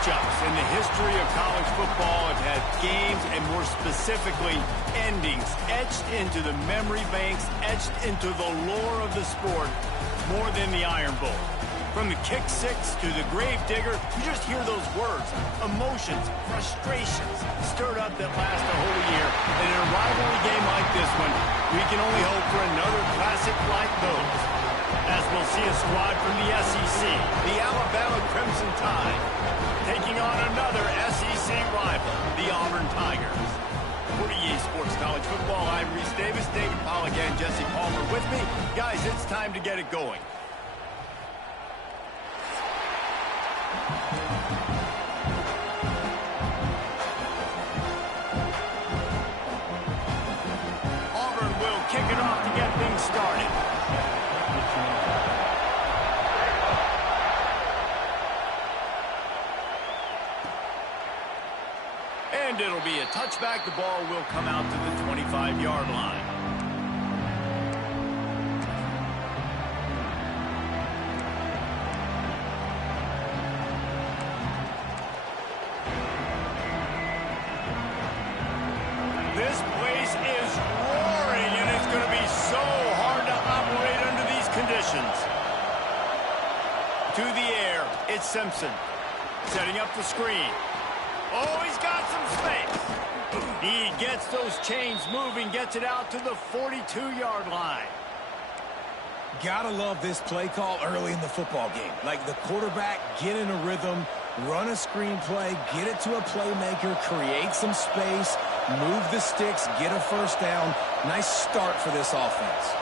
matchups in the history of college football have had games and more specifically endings etched into the memory banks, etched into the lore of the sport more than the Iron Bowl. From the kick six to the grave digger, you just hear those words, emotions, frustrations stirred up that last a whole year. And in a rivalry game like this one, we can only hope for another classic like those. As we'll see a squad from the SEC, the Alabama Crimson Tide, taking on another SEC rival, the Auburn Tigers. For EA Sports College Football, I'm Reese Davis, David Pollack and Jesse Palmer with me. Guys, it's time to get it going. Auburn will kick it off to get things started. And it'll be a touchback. The ball will come out to the 25-yard line. This place is roaring, and it's going to be so hard to operate under these conditions. To the air, it's Simpson. Setting up the screen. Oh, he's got some space. He gets those chains moving, gets it out to the 42-yard line. Gotta love this play call early in the football game. Like the quarterback, get in a rhythm, run a screen play, get it to a playmaker, create some space, move the sticks, get a first down. Nice start for this offense.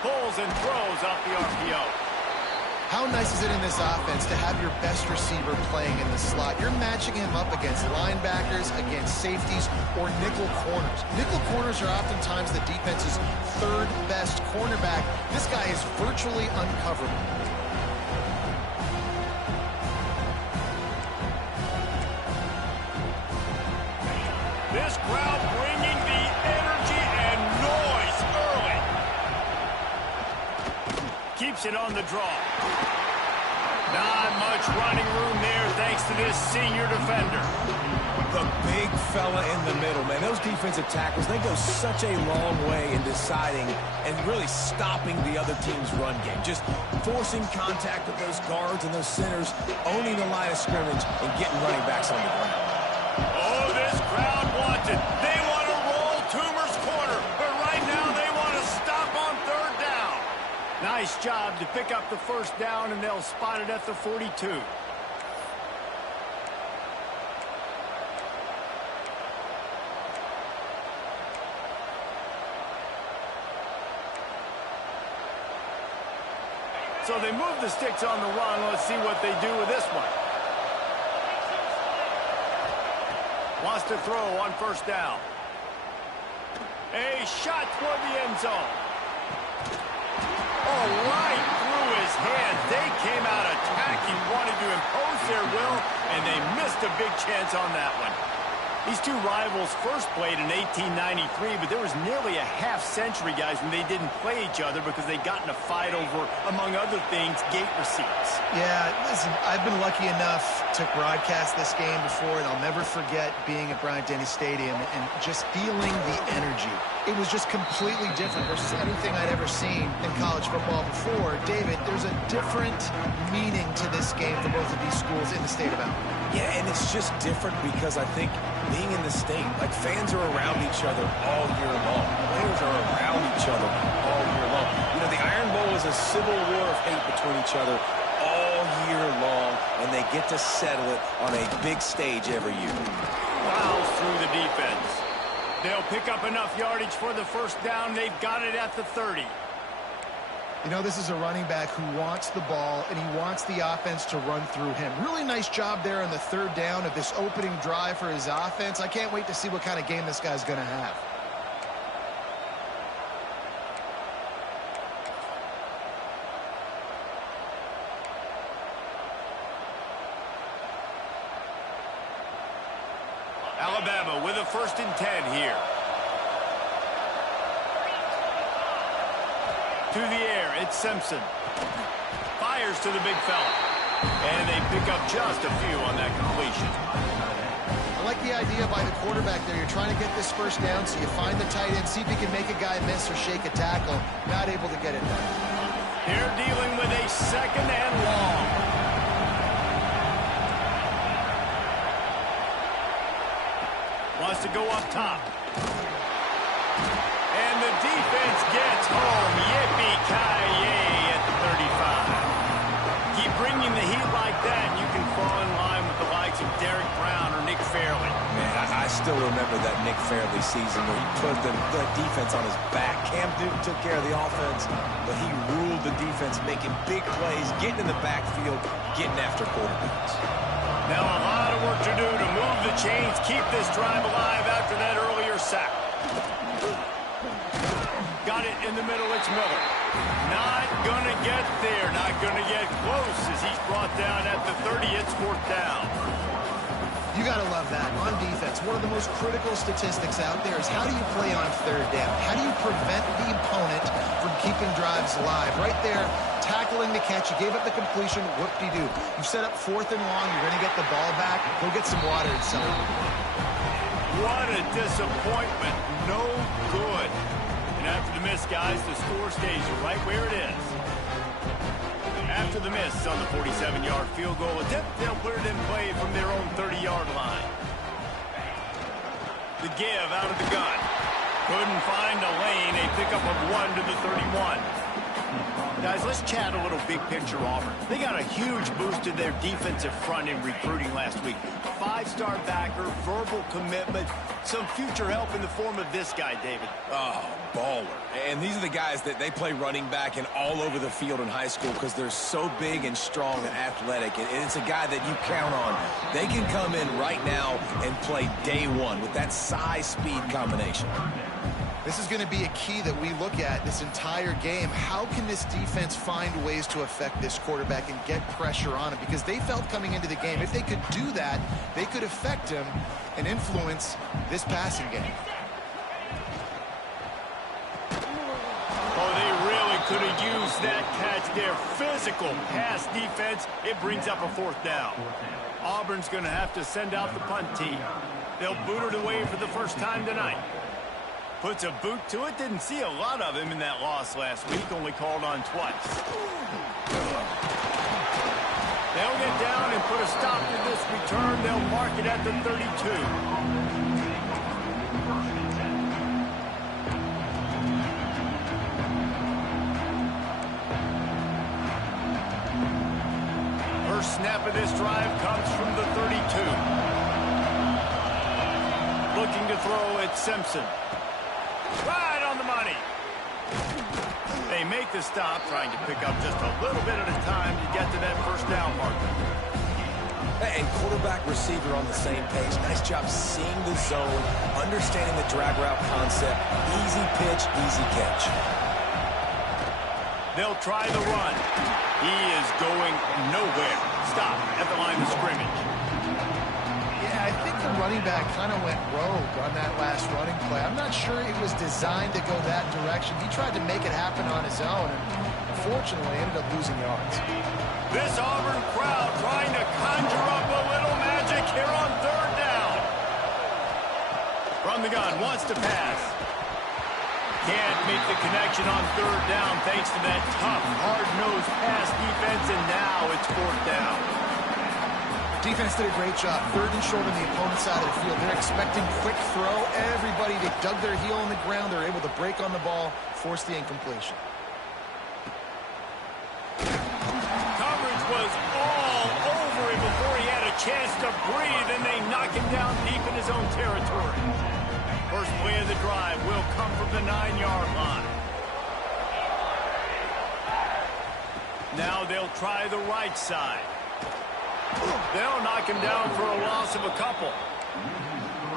Pulls and throws off the RPO. How nice is it in this offense to have your best receiver playing in the slot? You're matching him up against linebackers, against safeties, or nickel corners. Nickel corners are oftentimes the defense's third best cornerback. This guy is virtually uncoverable. This crowd bringing the energy and noise early. Keeps it on the draw. Not much running room there thanks to this senior defender. The big fella in the middle, man. Those defensive tackles, they go such a long way in deciding and really stopping the other team's run game. Just forcing contact with those guards and those centers, owning the line of scrimmage, and getting running backs on the ground. Oh, this crowd wants it. They want to roll Toomer's corner, but right now they want to stop on third down. Nice job to pick up the first down, and they'll spot it at the 42. So they move the sticks on the run. Let's see what they do with this one. Wants to throw on first down. A shot toward the end zone. Oh, right through his hands. They came out attacking, wanted to impose their will, and they missed a big chance on that one. These two rivals first played in 1893, but there was nearly a half-century, guys, when they didn't play each other because they got in a fight over, among other things, gate receipts. Yeah, listen, I've been lucky enough to broadcast this game before, and I'll never forget being at Bryant-Denny Stadium and just feeling the energy. It was just completely different versus anything I'd ever seen in college football before. David, there's a different meaning to this game for both of these schools in the state of Alabama. Yeah, and it's just different because I think being in the state, like fans are around each other all year long. Players are around each other all year long. You know, the Iron Bowl is a civil war of hate between each other all year long, and they get to settle it on a big stage every year. Plows through the defense. They'll pick up enough yardage for the first down. They've got it at the 30. You know, this is a running back who wants the ball, and he wants the offense to run through him. Really nice job there on the third down of this opening drive for his offense. I can't wait to see what kind of game this guy's going to have. Alabama with a 1st and 10 here. To the air, it's Simpson. fires to the big fella. And they pick up just a few on that completion. I like the idea by the quarterback there. You're trying to get this first down, so you find the tight end, see if he can make a guy miss or shake a tackle. Not able to get it done. They're dealing with a second and long. Wants to go up top. And the defense gets home. Yippee-ki-yay at the 35. Keep bringing the heat like that, and you can fall in line with the likes of Derek Brown or Nick Fairley. Man, I still remember that Nick Fairley season where he put the defense on his back. Cam Newton took care of the offense, but he ruled the defense, making big plays, getting in the backfield, getting after quarterbacks. Now a lot of work to do to move the chains, keep this drive alive after that earlier sack. Got it in the middle, it's Miller. Not gonna get there, not gonna get close as he's brought down at the 30. It's 4th down. You got to love that on defense. One of the most critical statistics out there is how do you play on 3rd down? How do you prevent the opponent from keeping drives alive? Right there, tackling the catch. You gave up the completion. Whoop-de-doo. You've set up 4th and long. You're going to get the ball back. Go get some water and celebrate. What a disappointment. No good. And after the miss, guys, the score stays right where it is. After the miss on the 47-yard field goal attempt, they'll put it in play from their own 30-yard line. The give out of the gun. Couldn't find a lane. A pickup of 1 to the 31. Guys, let's chat a little big picture Auburn. They got a huge boost to their defensive front in recruiting last week. 5-star backer, verbal commitment, some future help in the form of this guy, David. Oh, baller. And these are the guys that they play running back and all over the field in high school because they're so big and strong and athletic. And it's a guy that you count on. They can come in right now and play day one with that size-speed combination. This is going to be a key that we look at this entire game. How can this defense find ways to affect this quarterback and get pressure on him? Because they felt coming into the game, if they could do that, they could affect him and influence this passing game. Oh, they really could have used that catch there. Physical pass defense. It brings up a 4th down. Auburn's going to have to send out the punt team. They'll boot it away for the first time tonight. Puts a boot to it. Didn't see a lot of him in that loss last week. Only called on twice. They'll get down and put a stop to this return. They'll mark it at the 32. First snap of this drive comes from the 32. Looking to throw at Simpson. Right on the money. They make the stop, trying to pick up just a little bit at a time to get to that first down marker. And quarterback receiver on the same page. Nice job seeing the zone, understanding the drag route concept. Easy pitch, easy catch. They'll try the run. He is going nowhere. Stop at the line of scrimmage. Yeah, I think the running back kind of went rogue on that last running play. I'm not sure it was designed to go that direction. He tried to make it happen on his own, and unfortunately ended up losing yards. This Auburn crowd trying to conjure up a little magic here on 3rd down. From the gun, wants to pass. Can't make the connection on 3rd down thanks to that tough, hard-nosed pass defense, and now it's 4th down. Defense did a great job. 3rd and short on the opponent's side of the field. They're expecting quick throw. Everybody, they dug their heel on the ground. They're able to break on the ball, force the incompletion. Coverage was all over him before he had a chance to breathe, and they knock him down deep in his own territory. First play of the drive will come from the 9-yard line. Now they'll try the right side. They'll knock him down for a loss of a couple.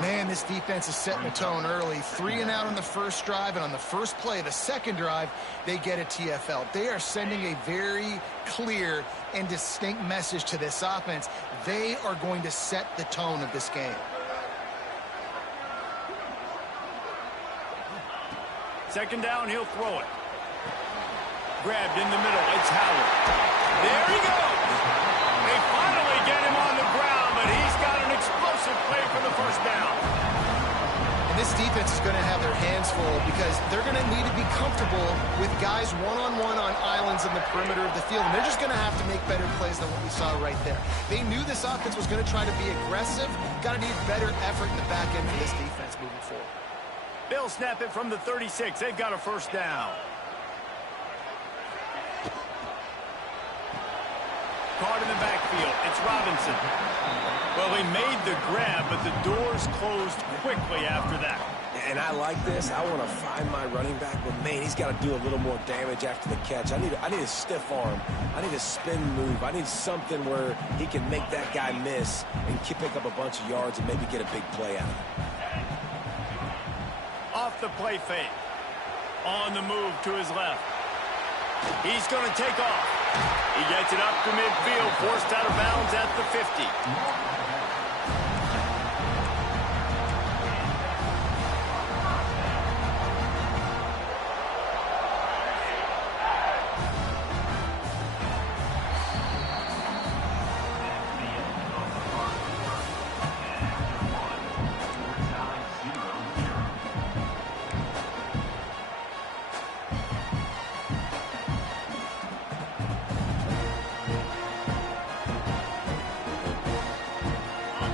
Man, this defense is setting the tone early. 3 and out on the first drive, and on the first play, the second drive, they get a TFL. They are sending a very clear and distinct message to this offense. They are going to set the tone of this game. Second down, he'll throw it. Grabbed in the middle, it's Howard. There he goes. They finally get him on the ground, but he's got an explosive play for the first down. And this defense is going to have their hands full because they're going to need to be comfortable with guys one-on-one on islands in the perimeter of the field. And they're just going to have to make better plays than what we saw right there. They knew this offense was going to try to be aggressive. Got to need better effort in the back end for this defense moving forward. They'll snap it from the 36. They've got a first down. Card in the backfield. It's Robinson. Well, he made the grab, but the doors closed quickly after that. And I like this. I want to find my running back, but, man, he's got to do a little more damage after the catch. I need a stiff arm. I need a spin move. I need something where he can make that guy miss and pick up a bunch of yards and maybe get a big play out of it. Off the play fake. On the move to his left. He's going to take off. He gets it up to midfield, forced out of bounds at the 50.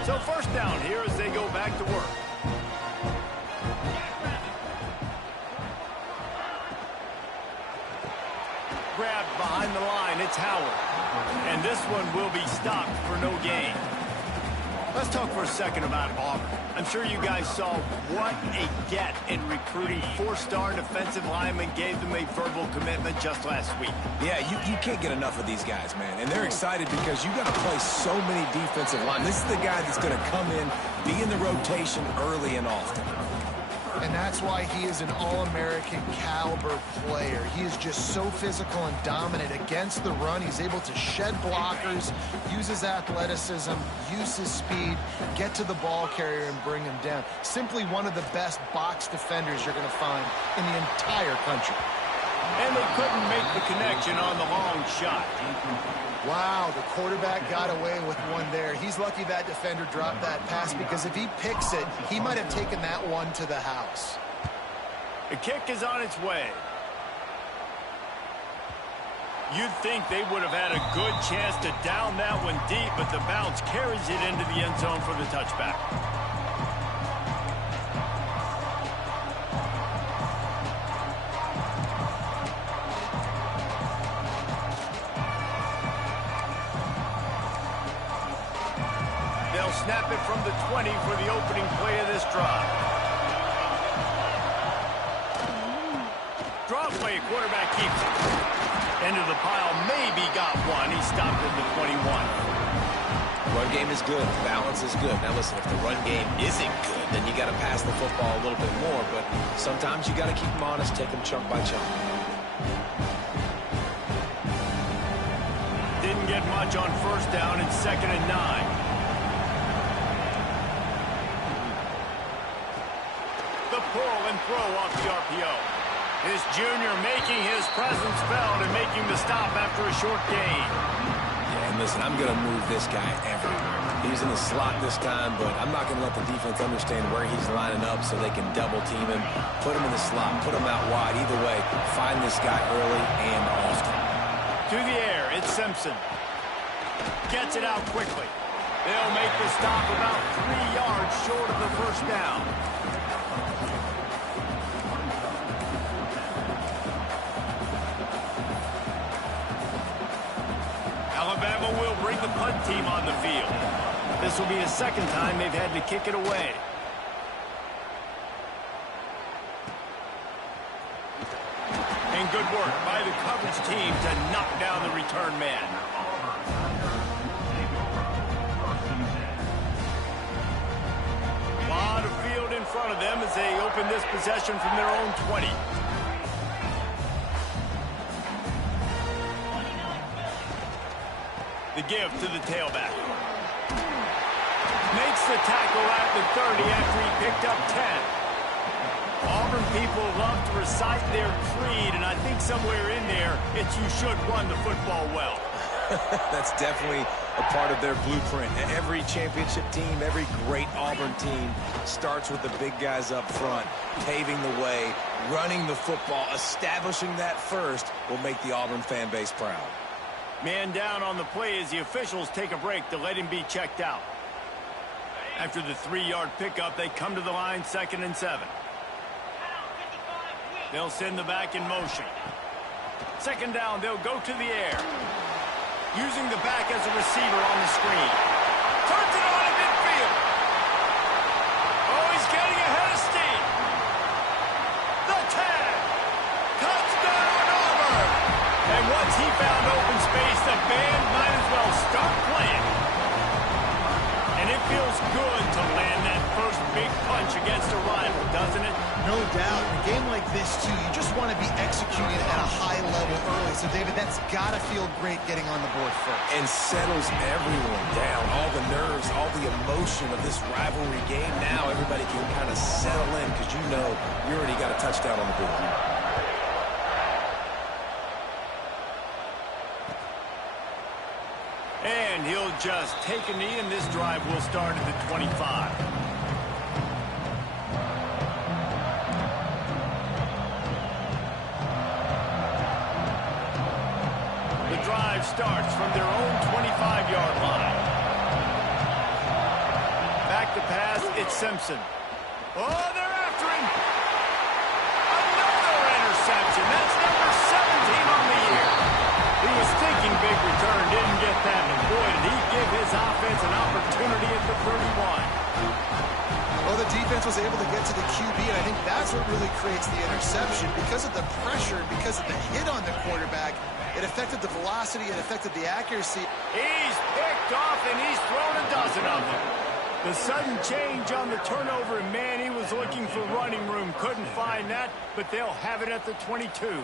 So first down here as they go back to work. Grabbed behind the line, it's Howard. And this one will be stopped for no gain. Let's talk for a second about Auburn. I'm sure you guys saw what a get in recruiting. 4-star defensive linemen gave them a verbal commitment just last week. Yeah, you can't get enough of these guys, man. And they're excited because you got to play so many defensive linemen. This is the guy that's going to come in, be in the rotation early and often. And that's why he is an All-American caliber player. He is just so physical and dominant against the run. He's able to shed blockers, use his athleticism, use his speed, get to the ball carrier and bring him down. Simply one of the best box defenders you're going to find in the entire country. And they couldn't make the connection on the long shot. Wow, the quarterback got away with one there. He's lucky that defender dropped that pass because if he picks it, he might have taken that one to the house. The kick is on its way. You'd think they would have had a good chance to down that one deep, but the bounce carries it into the end zone for the touchback. They'll snap it from the 20 for the opening play of this drive. Draw play, quarterback keeps it. Into the pile, maybe got one. He stopped at the 21. Run game is good. Balance is good. Now, listen, if the run game isn't good, then you got to pass the football a little bit more. But sometimes you got to keep them honest, take them chunk by chunk. Didn't get much on first down and 2nd and 9. The pull and throw off the RPO. This junior making his presence felt and making the stop after a short gain. Yeah, and listen, I'm going to move this guy everywhere. He's in the slot this time, but I'm not going to let the defense understand where he's lining up so they can double team him, put him in the slot, put him out wide. Either way, find this guy early and often. To the air, it's Simpson. Gets it out quickly. They'll make the stop about 3 yards short of the first down. Alabama will bring the punt team on the field. This will be the second time they've had to kick it away. And good work by the coverage team to knock down the return man. A lot of field in front of them as they open this possession from their own 20. The give to the tailback. Makes the tackle at the 30 after he picked up 10. Auburn people love to recite their creed, and I think somewhere in there, it's you should run the football well. That's definitely a part of their blueprint. Every championship team, every great Auburn team starts with the big guys up front, paving the way, running the football, establishing that first will make the Auburn fan base proud. Man down on the play as the officials take a break to let him be checked out. After the 3-yard pickup, they come to the line, 2nd and 7. They'll send the back in motion. 2nd down, they'll go to the air. Using the back as a receiver on the screen. Turns it on in midfield. Oh, he's getting ahead of steam. The 10. Touchdown, Auburn. And once he found open space, the band might as well start playing. And it feels good to land that first big punch against a rival, doesn't it? No doubt. In a game like this, too, you just want to be executing at a high level early. So, David, that's got to feel great getting on the board first. And settles everyone down. All the nerves, all the emotion of this rivalry game. Now everybody can kind of settle in because you know you already got a touchdown on the board. And he'll just take a knee, and this drive will start at the 25. The drive starts from their own 25-yard line. Back to pass, it's Simpson. Oh, they're after him. Another interception. That's number 17 on the year. He was thinking big return, didn't get that, and boy, did he give his offense an opportunity at the 31. Well, the defense was able to get to the QB, and I think that's what really creates the interception. Because of the pressure, because of the hit on the quarterback, it affected the velocity, it affected the accuracy. He's picked off, and he's thrown a dozen of them. The sudden change on the turnover, and man, he was looking for running room. Couldn't find that, but they'll have it at the 22.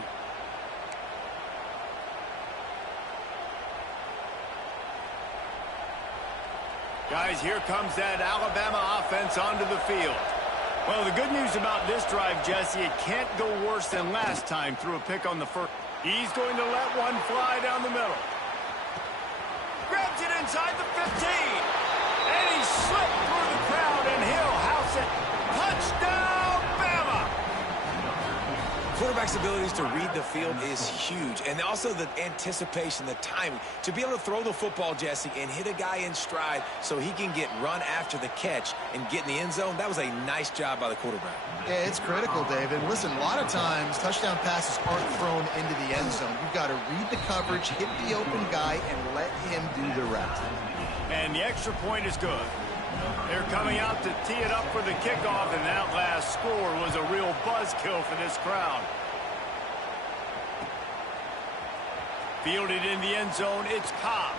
Guys, here comes that Alabama offense onto the field. Well, the good news about this drive, Jesse, it can't go worse than last time through a pick on the first. He's going to let one fly down the middle. Grabs it inside the 15. And he slipped through the crowd, and he'll house it. Touchdown, Bama! Quarterback's abilities to read the field is huge. And also the anticipation, the timing. To be able to throw the football, Jesse, and hit a guy in stride so he can get run after the catch and get in the end zone, that was a nice job by the quarterback. Yeah, it's critical, David. Listen, a lot of times touchdown passes aren't thrown into the end zone. You've got to read the coverage, hit the open guy, and let him do the rest. And the extra point is good. They're coming out to tee it up for the kickoff, and that last score was a real buzzkill for this crowd. Fielded in the end zone, it's Cobb.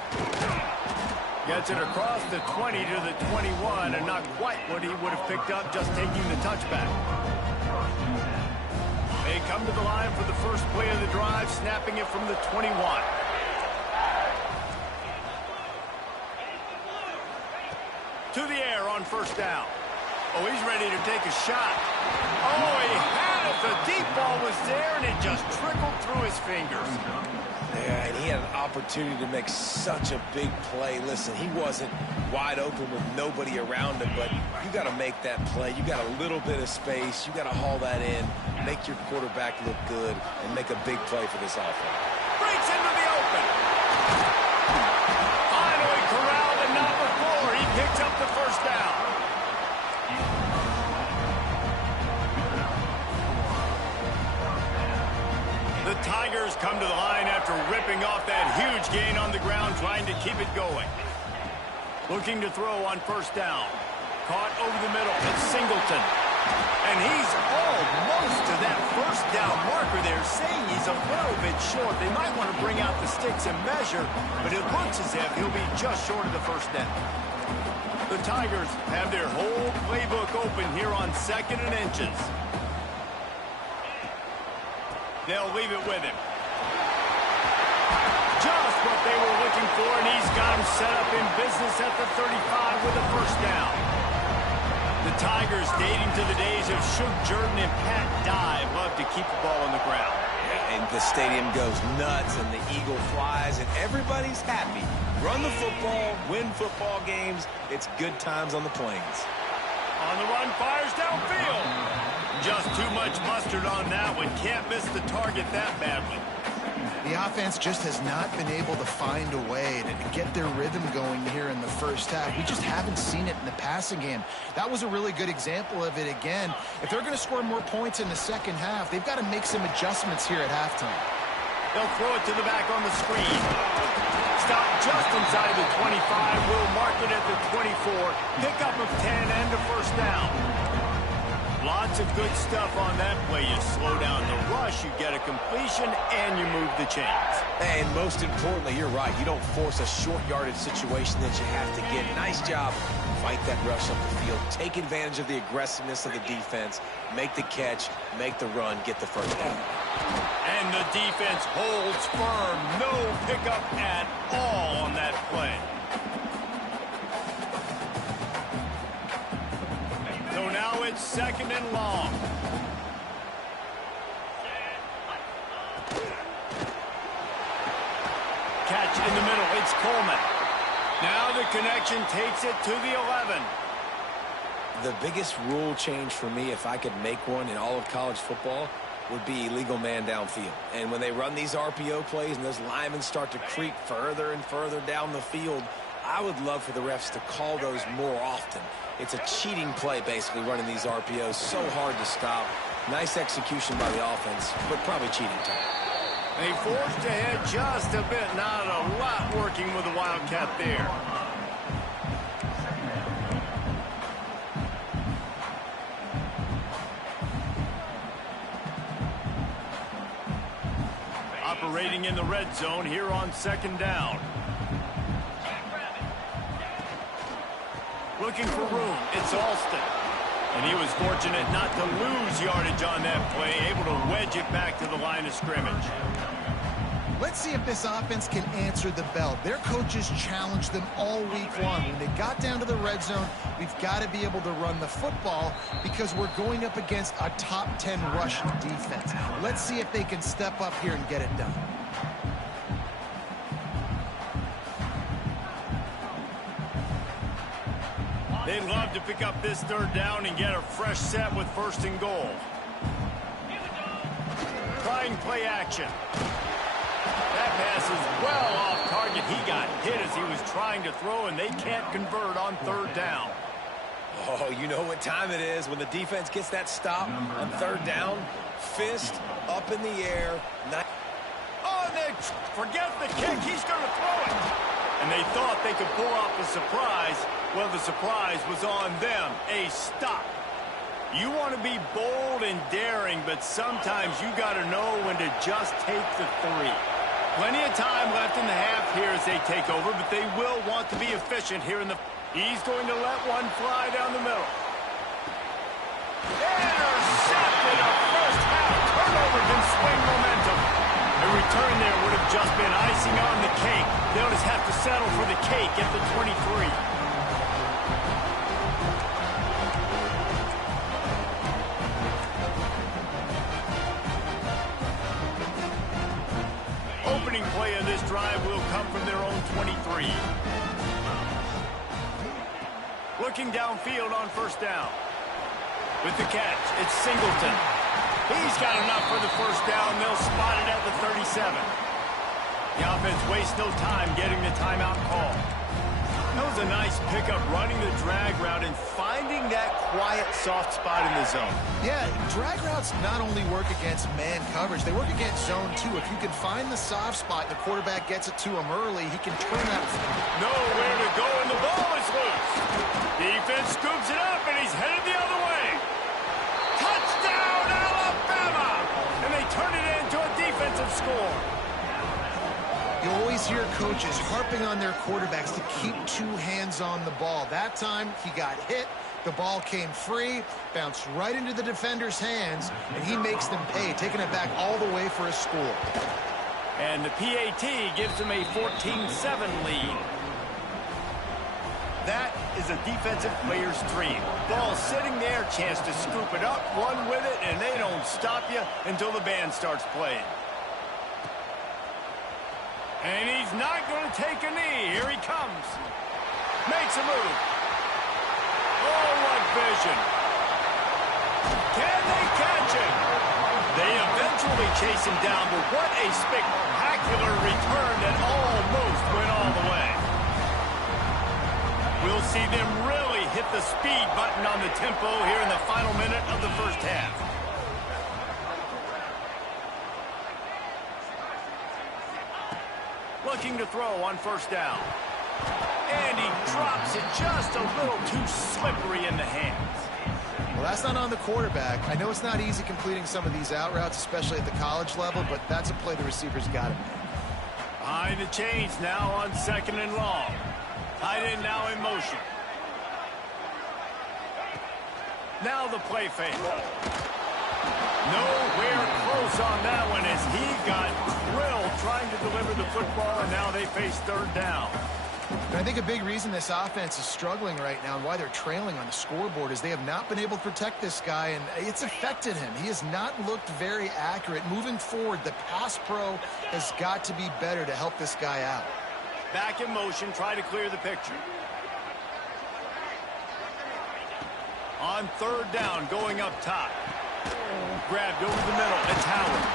Gets it across the 20 to the 21, and not quite what he would have picked up just taking the touchback. They come to the line for the first play of the drive, snapping it from the 21. To the air on first down. Oh, he's ready to take a shot. Oh, he had it. The deep ball was there, and it just trickled through his fingers. Yeah, and he had an opportunity to make such a big play. Listen, he wasn't wide open with nobody around him, but you got to make that play. You got a little bit of space. You got to haul that in, make your quarterback look good, and make a big play for this offense. Breaks into the open. Finally corralled, and not before. He picks up the first down. The Tigers come to the line after ripping off that huge gain on the ground, trying to keep it going. Looking to throw on first down. Caught over the middle. It's Singleton. And he's almost to that first down marker there, saying he's a little bit short. They might want to bring out the sticks and measure, but it looks as if he'll be just short of the first down. The Tigers have their whole playbook open here on 2nd and inches. They'll leave it with him. Just what they were looking for, and he's got him set up in business at the 35 with a first down. The Tigers, dating to the days of Shug Jordan and Pat Dye, love to keep the ball on the ground. And the stadium goes nuts, and the eagle flies, and everybody's happy. Run the football, win football games. It's good times on the plains. On the run, fires downfield. Just too much mustard on that one. Can't miss the target that badly. The offense just has not been able to find a way to get their rhythm going here in the first half. We just haven't seen it in the passing game. That was a really good example of it again. If they're going to score more points in the second half, they've got to make some adjustments here at halftime. They'll throw it to the back on the screen. Stop just inside the 25. We'll mark it at the 24. Pickup of 10 and a first down. Lots of good stuff on that play. You slow down the rush, you get a completion, and you move the chains. And most importantly, you're right. You don't force a short yardage situation that you have to get. Nice job. Fight that rush up the field. Take advantage of the aggressiveness of the defense. Make the catch. Make the run. Get the first down. And the defense holds firm. No pickup at all on that play. So now it's second and long. Catch in the middle. It's Coleman. Now the connection takes it to the 11. The biggest rule change for me, if I could make one in all of college football, would be illegal man downfield. And when they run these RPO plays and those linemen start to creep further and further down the field, I would love for the refs to call those more often. It's a cheating play, basically, running these RPOs. So hard to stop. Nice execution by the offense, but probably cheating too. They forced ahead just a bit. Not a lot working with the Wildcat there. Operating in the red zone here on second down. Looking for room. It's Alston. And he was fortunate not to lose yardage on that play, able to wedge it back to the line of scrimmage. Let's see if this offense can answer the bell. Their coaches challenged them all week long. When they got down to the red zone, we've got to be able to run the football because we're going up against a top 10 rushing defense. Let's see if they can step up here and get it done. They'd love to pick up this third down and get a fresh set with first and goal. Trying play action. That pass is well off target. He got hit as he was trying to throw, and they can't convert on third down. Oh, you know what time it is when the defense gets that stop on third down. Fist up in the air. Oh, and they forget the kick. He's going to throw it. And they thought they could pull off the surprise. Well, the surprise was on them. A stop. You want to be bold and daring, but sometimes you got to know when to just take the three. Plenty of time left in the half here as they take over, but they will want to be efficient here in the... He's going to let one fly down the middle. Intercepted. A first half turnover can swing momentum. A return there would have just been icing on the cake. They'll just have to settle for the cake at the 23. Opening play of this drive will come from their own 23. Looking downfield on first down. With the catch, it's Singleton. He's got enough for the first down. They'll spot it at the 37. The offense wastes no time getting the timeout call. That was a nice pickup, running the drag route and finding that quiet, soft spot in the zone. Yeah, drag routes not only work against man coverage, they work against zone too. If you can find the soft spot and the quarterback gets it to him early, he can turn that. Nowhere to go, and the ball is loose. Defense scoops it up, and he's headed the other way. Touchdown, Alabama! And they turn it into a defensive score. You always hear coaches harping on their quarterbacks to keep two hands on the ball. That time, he got hit. The ball came free, bounced right into the defender's hands, and he makes them pay, taking it back all the way for a score. And the PAT gives them a 14-7 lead. That is a defensive player's dream. Ball sitting there, chance to scoop it up, run with it, and they don't stop you until the band starts playing. And he's not going to take a knee. Here he comes. Makes a move. Oh, what vision. Can they catch him? They eventually chase him down, but what a spectacular return that almost went all the way. We'll see them really hit the speed button on the tempo here in the final minute of the first half. Looking to throw on first down. And he drops it just a little too slippery in the hands. Well, that's not on the quarterback. I know it's not easy completing some of these out routes, especially at the college level, but that's a play the receiver's got to make. Behind the chains now on second and long. Tight end now in motion. Now the play fake. Nowhere close on that one as he got drilled trying to deliver the football, and now they face third down. And I think a big reason this offense is struggling right now and why they're trailing on the scoreboard is they have not been able to protect this guy, and it's affected him. He has not looked very accurate. Moving forward, the pass pro has got to be better to help this guy out. Back in motion, try to clear the picture. On third down, going up top. Grabbed over the middle. It's Howard.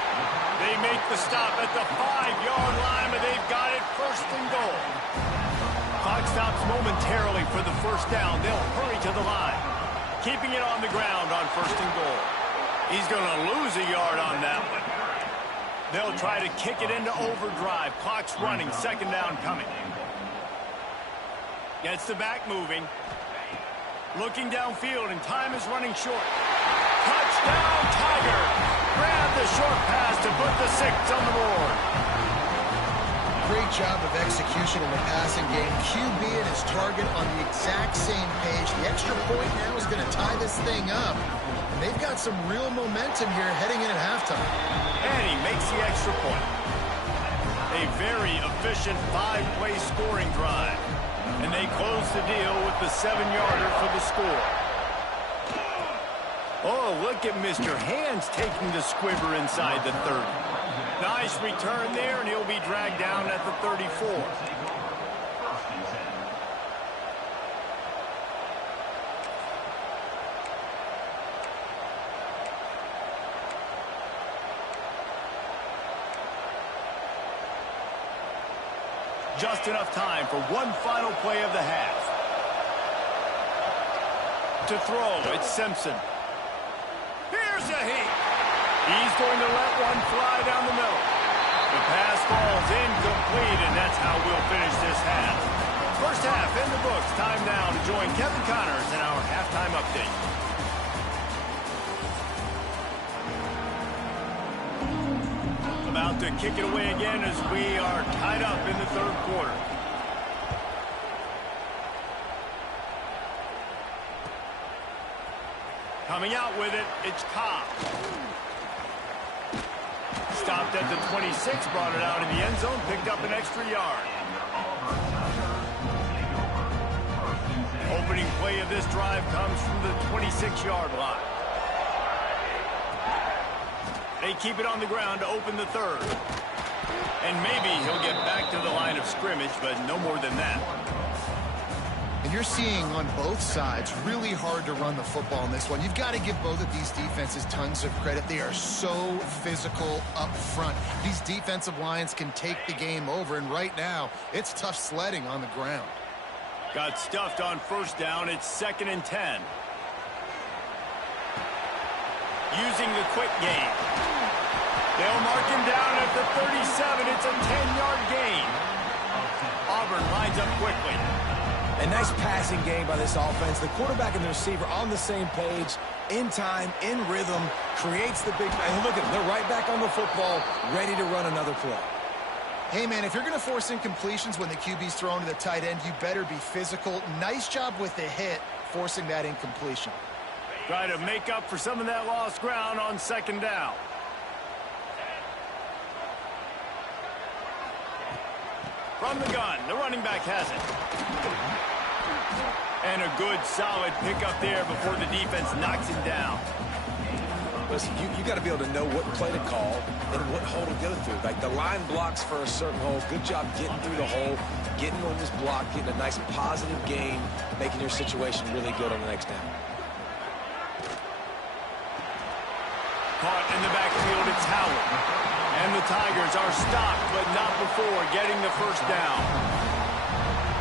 They make the stop at the 5-yard line, but they've got it first and goal. Clock stops momentarily for the first down. They'll hurry to the line. Keeping it on the ground on first and goal. He's going to lose a yard on that one. They'll try to kick it into overdrive. Clock's running. Second down coming. Gets the back moving. Looking downfield, and time is running short. Touchdown, Tiger! Grab the short pass to put the 6 on the board. Great job of execution in the passing game. QB and his target on the exact same page. The extra point now is going to tie this thing up. And they've got some real momentum here heading in at halftime. And he makes the extra point. A very efficient 5-play scoring drive. And they close the deal with the 7-yarder for the score. Oh, look at Mr. Hands taking the squibber inside the 30. Nice return there, and he'll be dragged down at the 34. Just enough time for one final play of the half. To throw, it's Simpson. Here's a heat. He's going to let one fly down the middle. The pass falls incomplete, and that's how we'll finish this half. First half in the books. Time now to join Kevin Connors in our halftime update. About to kick it away again as we are tied up in the third quarter. Coming out with it, it's Cobb. Stopped at the 26, brought it out in the end zone, picked up an extra yard. Opening play of this drive comes from the 26-yard line. They keep it on the ground to open the third. And maybe he'll get back to the line of scrimmage, but no more than that. And you're seeing on both sides really hard to run the football in this one. You've got to give both of these defenses tons of credit. They are so physical up front. These defensive lines can take the game over, and right now, it's tough sledding on the ground. Got stuffed on first down. It's 2nd and 10. Using the quick game. They'll mark him down at the 37. It's a 10-yard gain. Auburn lines up quickly. A nice passing game by this offense. The quarterback and the receiver on the same page, in time, in rhythm, creates the big... And look at them. They're right back on the football, ready to run another play. Hey, man, if you're going to force incompletions when the QB's thrown to the tight end, you better be physical. Nice job with the hit, forcing that incompletion. Try to make up for some of that lost ground on second down. From the gun, the running back has it. And a good, solid pickup there before the defense knocks him down. Listen, you got to be able to know what play to call and what hole to go through. Like the line blocks for a certain hole. Good job getting through the hole, getting on this block, getting a nice positive game, making your situation really good on the next down. Caught in the backfield, it's Howard. And the Tigers are stopped, but not before getting the first down.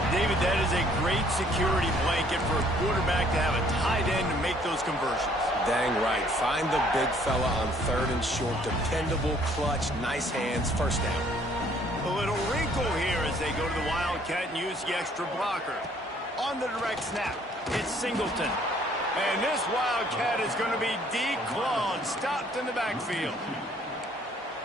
David, that is a great security blanket for a quarterback to have a tight end to make those conversions. Dang right. Find the big fella on 3rd and short. Dependable, clutch, nice hands, first down. A little wrinkle here as they go to the Wildcat and use the extra blocker. On the direct snap, it's Singleton. And this Wildcat is going to be declawed, stopped in the backfield.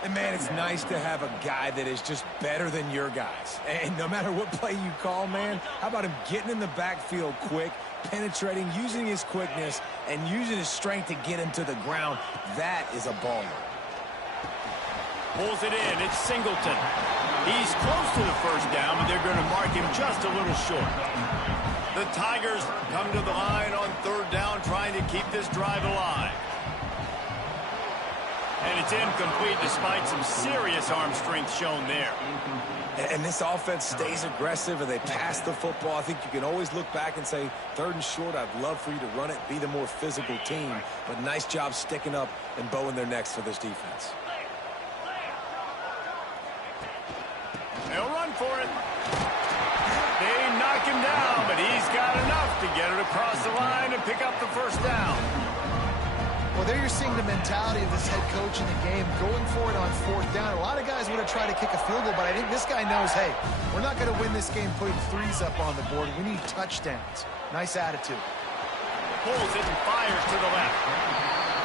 And, man, it's nice to have a guy that is just better than your guys. And no matter what play you call, man, how about him getting in the backfield quick, penetrating, using his quickness, and using his strength to get him to the ground? That is a baller. Pulls it in. It's Singleton. He's close to the first down, but they're going to mark him just a little short. The Tigers come to the line on 3rd down, trying to keep this drive alive. And it's incomplete despite some serious arm strength shown there. And this offense stays aggressive and they pass the football. I think you can always look back and say, 3rd and short, I'd love for you to run it, be the more physical team. But nice job sticking up and bowing their necks for this defense. They'll run for it. They knock him down, but he's got enough to get it across the line and pick up the first down. Well, there you're seeing the mentality of this head coach in the game, going for it on 4th down. A lot of guys would have tried to kick a field goal, but I think this guy knows, hey, we're not going to win this game putting 3s up on the board. We need touchdowns. Nice attitude. Pulls it and fires to the left.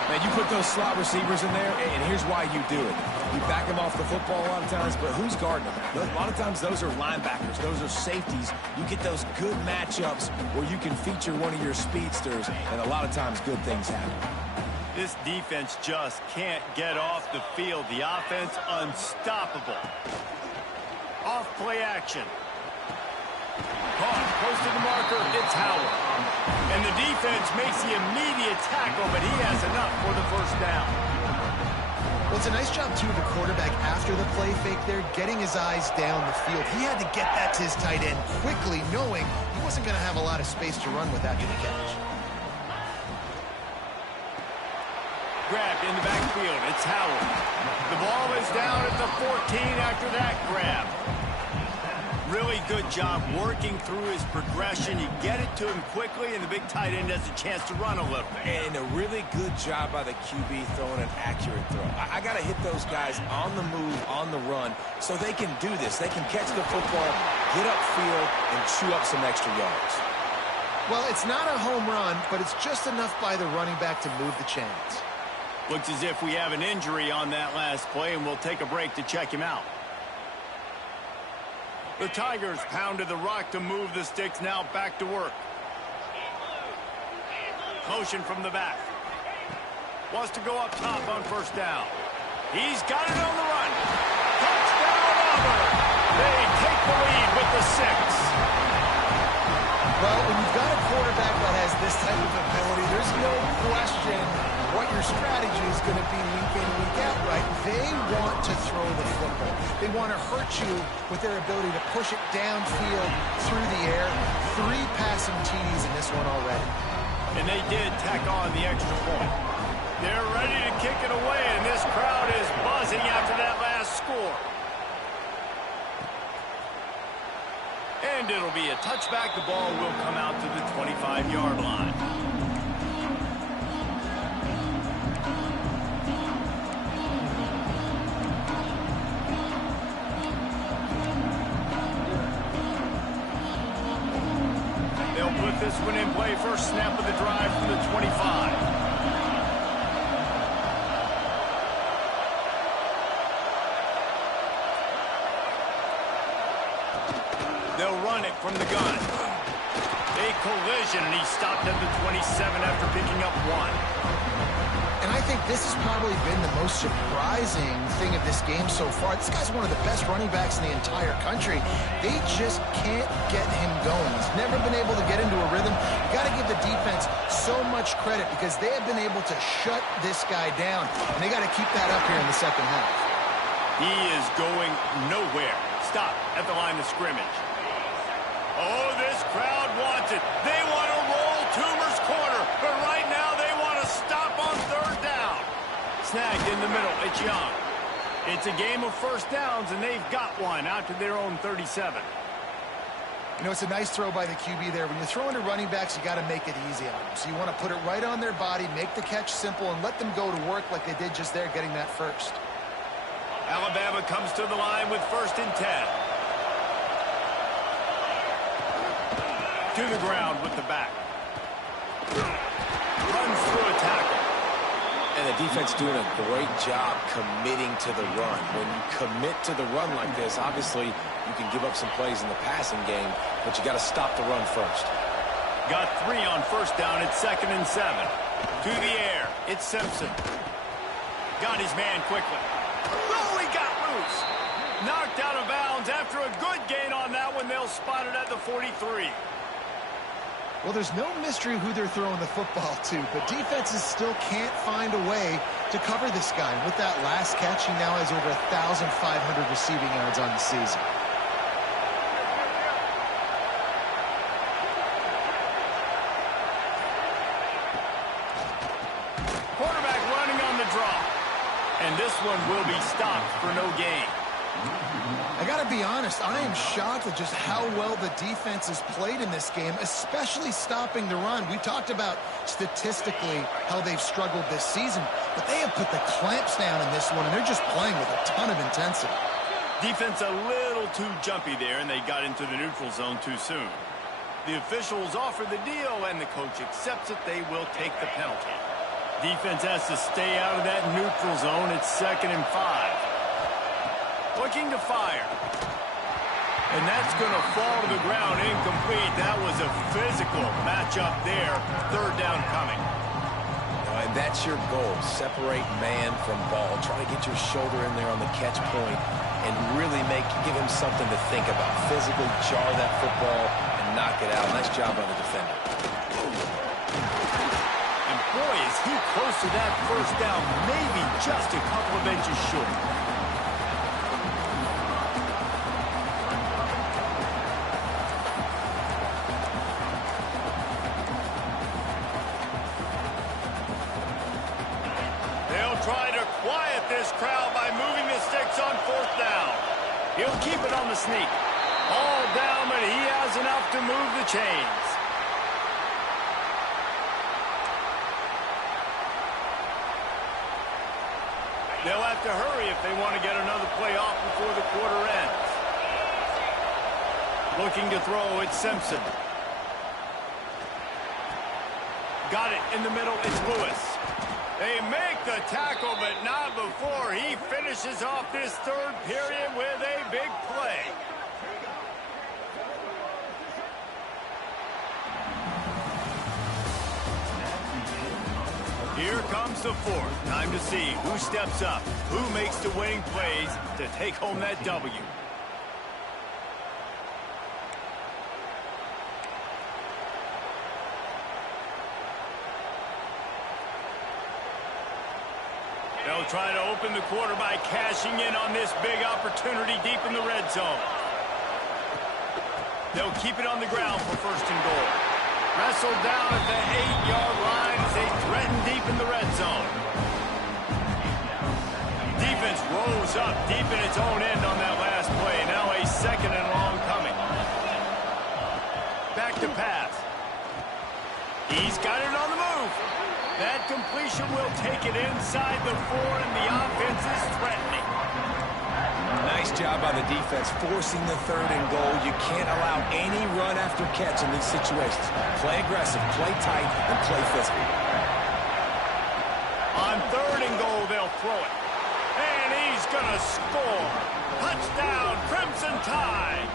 Man, you put those slot receivers in there, and here's why you do it. You back them off the football a lot of times, but who's guarding them? A lot of times those are linebackers. Those are safeties. You get those good matchups where you can feature one of your speedsters, and a lot of times good things happen. This defense just can't get off the field. The offense unstoppable. Off play action. Caught close to the marker. It's Howard. And the defense makes the immediate tackle, but he has enough for the first down. Well, it's a nice job, too, of the quarterback after the play fake there, getting his eyes down the field. He had to get that to his tight end quickly, knowing he wasn't going to have a lot of space to run with after the catch. Grabbed in the backfield. It's Howard. The ball is down at the 14 after that grab. Really good job working through his progression. You get it to him quickly, and the big tight end has a chance to run a little. And a really good job by the QB throwing an accurate throw. I got to hit those guys on the move, on the run, so they can do this. They can catch the football, get upfield, and chew up some extra yards. Well, it's not a home run, but it's just enough by the running back to move the chains. Looks as if we have an injury on that last play, and we'll take a break to check him out. The Tigers pounded the rock to move the sticks, now back to work. Motion from the back. Wants to go up top on first down. He's got it on the run. Touchdown, Auburn. They take the lead with the 6. Well, when you've got a quarterback that has this type of ability, there's no question what your strategy is going to be week in, week out, right? They want to throw the football. They want to hurt you with their ability to push it downfield through the air. 3 passing TDs in this one already. And they did tack on the extra point. They're ready to kick it away, and this crowd is buzzing after that last score. And it'll be a touchback. The ball will come out to the 25-yard line. They'll put this one in play. First snap of the drive from the 25. They'll run it from the gun. A collision, and he stopped at the 27 after picking up 1. And I think this has probably been the most surprising thing of this game so far. This guy's one of the best running backs in the entire country. They just can't get him going. He's never been able to get into a rhythm. You got to give the defense so much credit because they have been able to shut this guy down, and they got to keep that up here in the second half. He is going nowhere. Stop at the line of scrimmage. Oh, this crowd wants it. They want to roll Toomer's corner, but right now they want to stop on third down. Snagged in the middle. It's Young. It's a game of first downs, and they've got one out to their own 37. You know, it's a nice throw by the QB there. When you're throwing to running backs, you got to make it easy on them. So you want to put it right on their body, make the catch simple, and let them go to work like they did just there, getting that first. Alabama comes to the line with 1st and 10. To the ground with the back. Runs through a tackle. And the defense doing a great job committing to the run. When you commit to the run like this, obviously you can give up some plays in the passing game, but you got to stop the run first. Got 3 on 1st down. It's 2nd and 7. To the air. It's Simpson. Got his man quickly. Oh, he got loose. Knocked out of bounds after a good gain on that one. They'll spot it at the 43. Well, there's no mystery who they're throwing the football to, but defenses still can't find a way to cover this guy. With that last catch, he now has over 1,500 receiving yards on the season. Quarterback running on the draw. And this one will be stopped for no gain. I got to be honest, I am shocked at just how well the defense has played in this game, especially stopping the run. We talked about statistically how they've struggled this season, but they have put the clamps down in this one, and they're just playing with a ton of intensity. Defense a little too jumpy there, and they got into the neutral zone too soon. The officials offer the deal, and the coach accepts it. They will take the penalty. Defense has to stay out of that neutral zone. It's 2nd and 5. Looking to fire. And that's going to fall to the ground incomplete. That was a physical matchup there. 3rd down coming. And that's your goal. Separate man from ball. Try to get your shoulder in there on the catch point and really give him something to think about. Physically jar that football and knock it out. Nice job by the defender. And boy, is he close to that 1st down. Maybe just a couple of inches short. Try to quiet this crowd by moving the sticks on 4th down. He'll keep it on the sneak. All down, but he has enough to move the chains. They'll have to hurry if they want to get another play off before the quarter ends. Looking to throw, it's Simpson. Got it in the middle, it's Lewis. They make the tackle, but not before he finishes off this 3rd period with a big play. Here comes the 4th. Time to see who steps up, who makes the winning plays to take home that W. They'll try to open the quarter by cashing in on this big opportunity deep in the red zone. They'll keep it on the ground for 1st and goal. Wrestled down at the 8-yard line as they threaten deep in the red zone. Defense rose up deep in its own end on that last play. Now a 2nd and long coming. Back to pass. He's got it on the move. That completion will take it inside the 4, and the offense is threatening. Nice job by the defense forcing the 3rd and goal. You can't allow any run after catch in these situations. Play aggressive, play tight, and play physical. On 3rd and goal, they'll throw it. And he's going to score. Touchdown, Crimson Tide.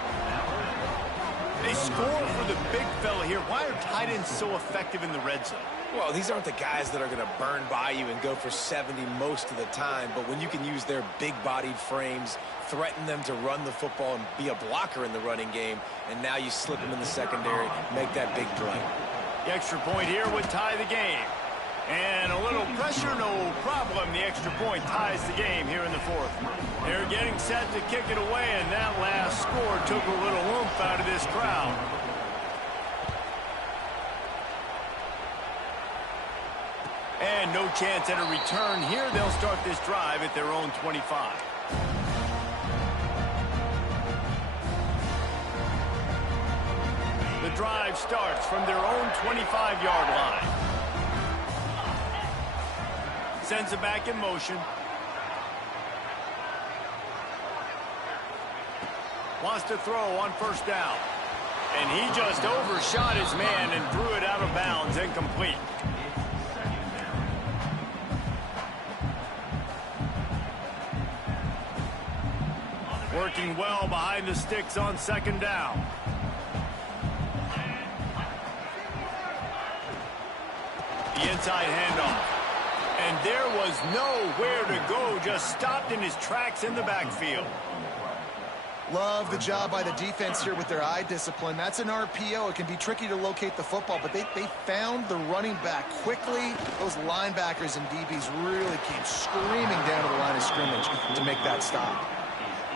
They score for the big fella here. Why are tight ends so effective in the red zone? Well, these aren't the guys that are going to burn by you and go for 70 most of the time, but when you can use their big-bodied frames, threaten them to run the football and be a blocker in the running game, and now you slip them in the secondary, make that big play. The extra point here would tie the game. And a little pressure, no problem. The extra point ties the game here in the fourth. They're getting set to kick it away, and that last score took a little oomph out of this crowd. And no chance at a return here. They'll start this drive at their own 25. The drive starts from their own 25-yard line. Sends it back in motion. Wants to throw on first down. And he just overshot his man and threw it out of bounds, incomplete. Working well behind the sticks on second down. The inside handoff. And there was nowhere to go, just stopped in his tracks in the backfield. Love the job by the defense here with their eye discipline. That's an RPO. It can be tricky to locate the football, but they found the running back quickly. Those linebackers and DBs really came screaming down to the line of scrimmage to make that stop.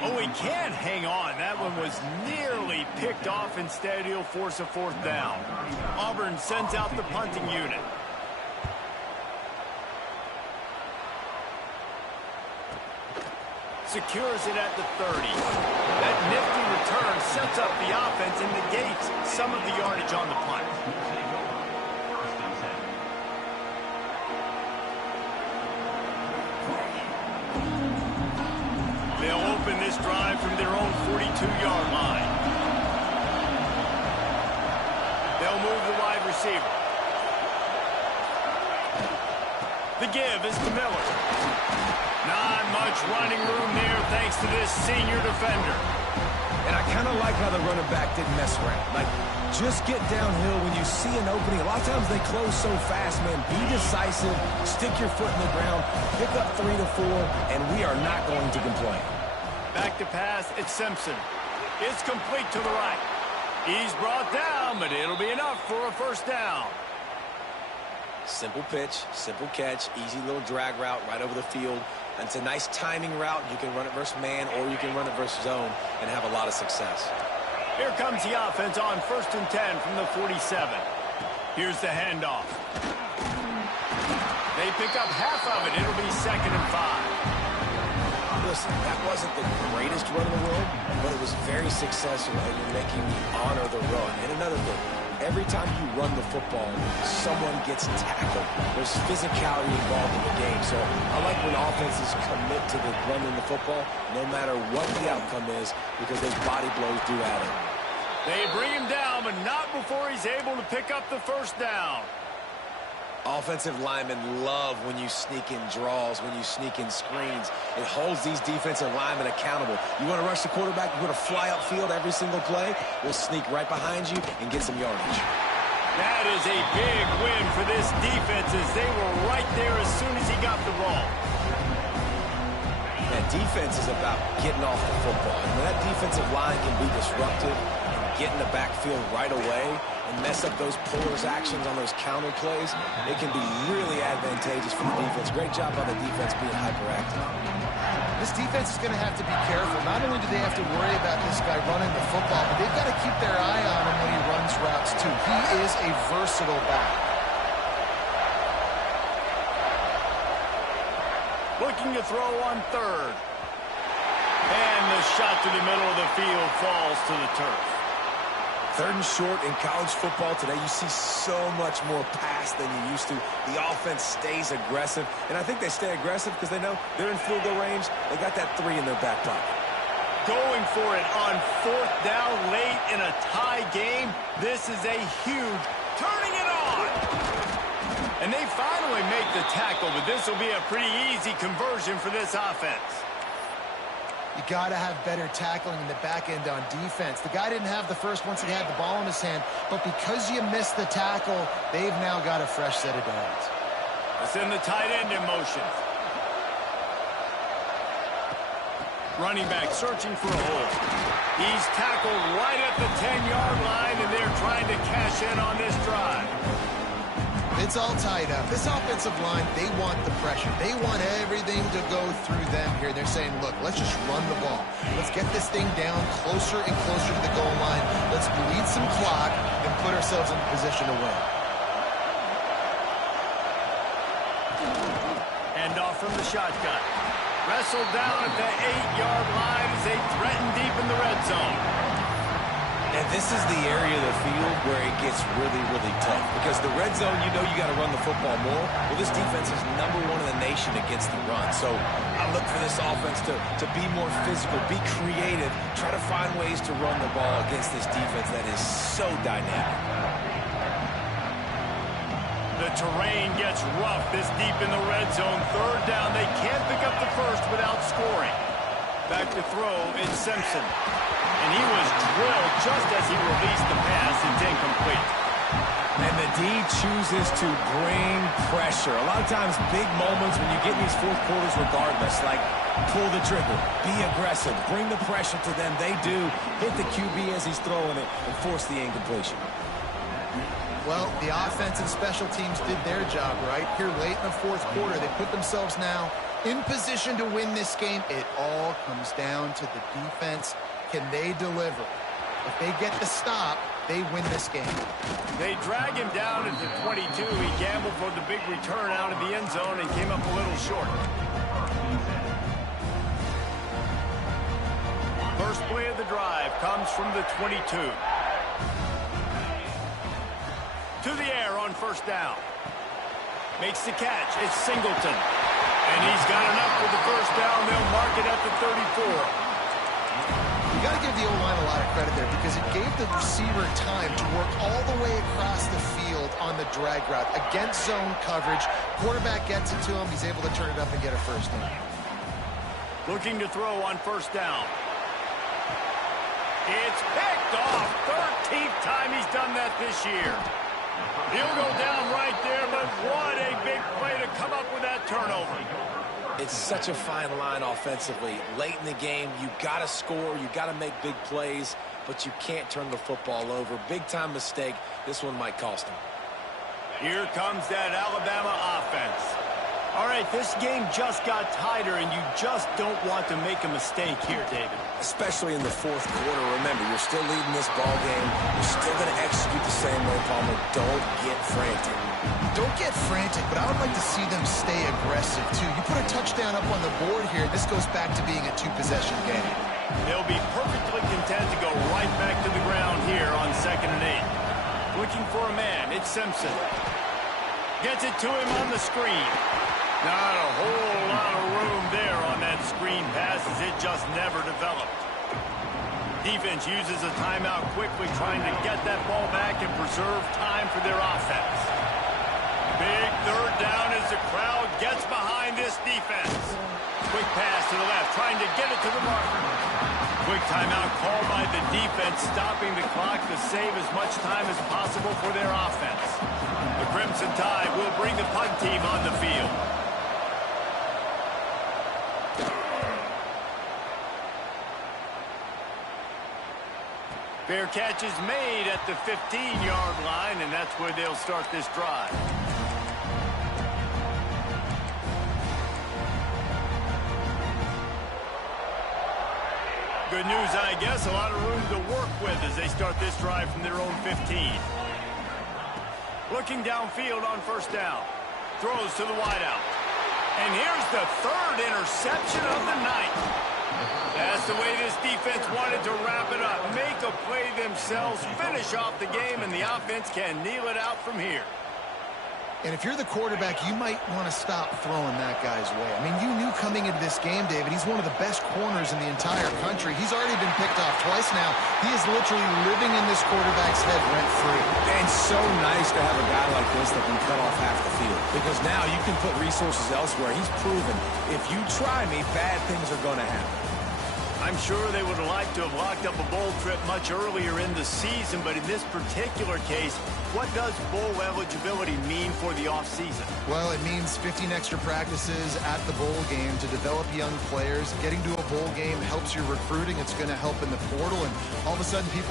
Oh, he can't hang on. That one was nearly picked off. Instead, he'll force a fourth down. Auburn sends out the punting unit. Secures it at the 30. That nifty return sets up the offense and negates some of the yardage on the punt. They'll open this drive from their own 42-yard line. They'll move the wide receiver. The give is to Miller. Not much running room there thanks to this senior defender. And I kind of like how the running back didn't mess around. Like, just get downhill when you see an opening. A lot of times they close so fast, man. Be decisive, stick your foot in the ground, pick up 3 to 4, and we are not going to complain. Back to pass, it's Simpson. It's complete to the right. He's brought down, but it'll be enough for a first down. Simple pitch, simple catch, easy little drag route right over the field. And it's a nice timing route. You can run it versus man or you can run it versus zone and have a lot of success. Here comes the offense on 1st and 10 from the 47. Here's the handoff. They pick up half of it. It'll be 2nd and 5. Listen, that wasn't the greatest run in the world, but it was very successful and you're making me honor the run. And another thing, every time you run the football, someone gets tackled. There's physicality involved in the game. So I like when offenses commit to the running the football, no matter what the outcome is, because those body blows do add up. They bring him down, but not before he's able to pick up the first down. Offensive linemen love when you sneak in draws, when you sneak in screens. It holds these defensive linemen accountable. You want to rush the quarterback, you want to fly upfield every single play, we'll sneak right behind you and get some yardage. That is a big win for this defense as they were right there as soon as he got the ball. That defense is about getting off the football. And when that defensive line can be disruptive and get in the backfield right away and mess up those pullers' actions on those counter plays, it can be really advantageous for the defense. Great job by the defense being hyperactive. This defense is going to have to be careful. Not only do they have to worry about this guy running the football, but they've got to keep their eye on him when he runs routes too. He is a versatile back. Looking to throw on 3rd. And the shot to the middle of the field falls to the turf. 3rd and short in college football today, you see so much more pass than you used to. The offense stays aggressive, and I think they stay aggressive because they know they're in field goal range. They got that 3 in their back pocket. Going for it on 4th down late in a tie game. This is a huge turning it on. And they finally make the tackle, but this will be a pretty easy conversion for this offense. You got to have better tackling in the back end on defense. The guy didn't have the first once he had the ball in his hand, but because you missed the tackle, they've now got a fresh set of downs. Send the tight end in motion. Running back searching for a hole. He's tackled right at the 10-yard line, and they're trying to cash in on this drive. It's all tied up. This offensive line, they want the pressure. They want everything to go through them here. They're saying, look, let's just run the ball. Let's get this thing down closer and closer to the goal line. Let's bleed some clock and put ourselves in position to win. Hand off from the shotgun. Wrestled down at the 8-yard line as they threaten deep in the red zone. And this is the area of the field where it gets really, really tough. Because the red zone, you know you got to run the football more. Well, this defense is #1 in the nation against the run. So I look for this offense to be more physical, be creative, try to find ways to run the ball against this defense that is so dynamic. The terrain gets rough this deep in the red zone. Third down, they can't pick up the first without scoring. Back to throw, it's Simpson. And he was drilled just as he released the pass. It's incomplete. And the D chooses to bring pressure. A lot of times, big moments when you get in these fourth quarters regardless, like pull the trigger, be aggressive, bring the pressure to them. They do. Hit the QB as he's throwing it and force the incompletion. Well, the offense and special teams did their job, right? Here late in the fourth quarter, they put themselves now in position to win this game. It all comes down to the defense. Can they deliver? If they get the stop, they win this game. They drag him down at the 22. He gambled for the big return out of the end zone and came up a little short. First play of the drive comes from the 22. To the air on first down. Makes the catch. It's Singleton. And he's got enough for the first down. They'll mark it at the 34. You got to give the O-line a lot of credit there because it gave the receiver time to work all the way across the field on the drag route against zone coverage. Quarterback gets it to him. He's able to turn it up and get a first down. Looking to throw on first down. It's picked off. 13th time he's done that this year. He'll go down right there, but what a big play to come up with that turnover. It's such a fine line offensively. Late in the game, you got to score, you got to make big plays, but you can't turn the football over. Big-time mistake. This one might cost him. Here comes that Alabama offense. All right, this game just got tighter, and you just don't want to make a mistake here, David. Especially in the fourth quarter. Remember, you're still leading this ball game. You're still going to execute the same way, Palmer. Don't get frantic. Don't get frantic, but I would like to see them stay aggressive, too. You put a touchdown up on the board here, this goes back to being a two-possession game. They'll be perfectly content to go right back to the ground here on 2nd and 8. Looking for a man, it's Simpson. Gets it to him on the screen. Not a whole lot of room there on that screen pass as it just never developed. Defense uses a timeout quickly, trying to get that ball back and preserve time for their offense. Big third down as the crowd gets behind this defense. Quick pass to the left, trying to get it to the marker. Quick timeout called by the defense, stopping the clock to save as much time as possible for their offense. The Crimson Tide will bring the punt team on the field. Fair catch is made at the 15-yard line, and that's where they'll start this drive. Good news, I guess. A lot of room to work with as they start this drive from their own 15. Looking downfield on first down. Throws to the wideout. And here's the third interception of the night. That's the way this defense wanted to wrap it up. Make a play themselves, finish off the game, and the offense can kneel it out from here. And if you're the quarterback, you might want to stop throwing that guy's way. I mean, you knew coming into this game, David, he's one of the best corners in the entire country. He's already been picked off twice now. He is literally living in this quarterback's head rent-free. And so nice to have a guy like this that can cut off half the field. Because now you can put resources elsewhere. He's proven if you try me, bad things are going to happen. I'm sure they would have liked to have locked up a bowl trip much earlier in the season, but in this particular case, what does bowl eligibility mean for the offseason? Well, it means 15 extra practices at the bowl game to develop young players. Getting to a bowl game helps your recruiting. It's going to help in the portal, and all of a sudden people